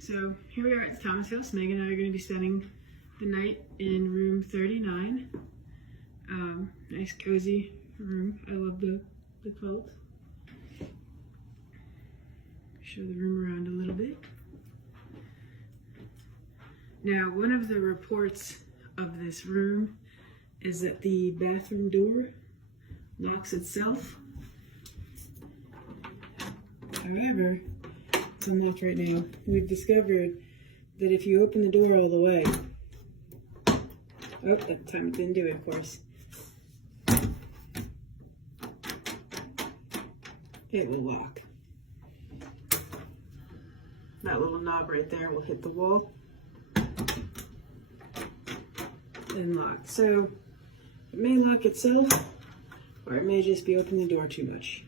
So here we are at the Thomas house. Megan and I are going to be spending the night in room 39. Nice cozy room. I love the quilt. Show the room around a little bit. Now, one of the reports of this room is that the bathroom door locks itself. However, it's unlocked right now. We've discovered that if you open the door all the way, oh, that time it didn't do it, of course. It will lock. That little knob right there will hit the wall and lock. So it may lock itself, or it may just be opening the door too much.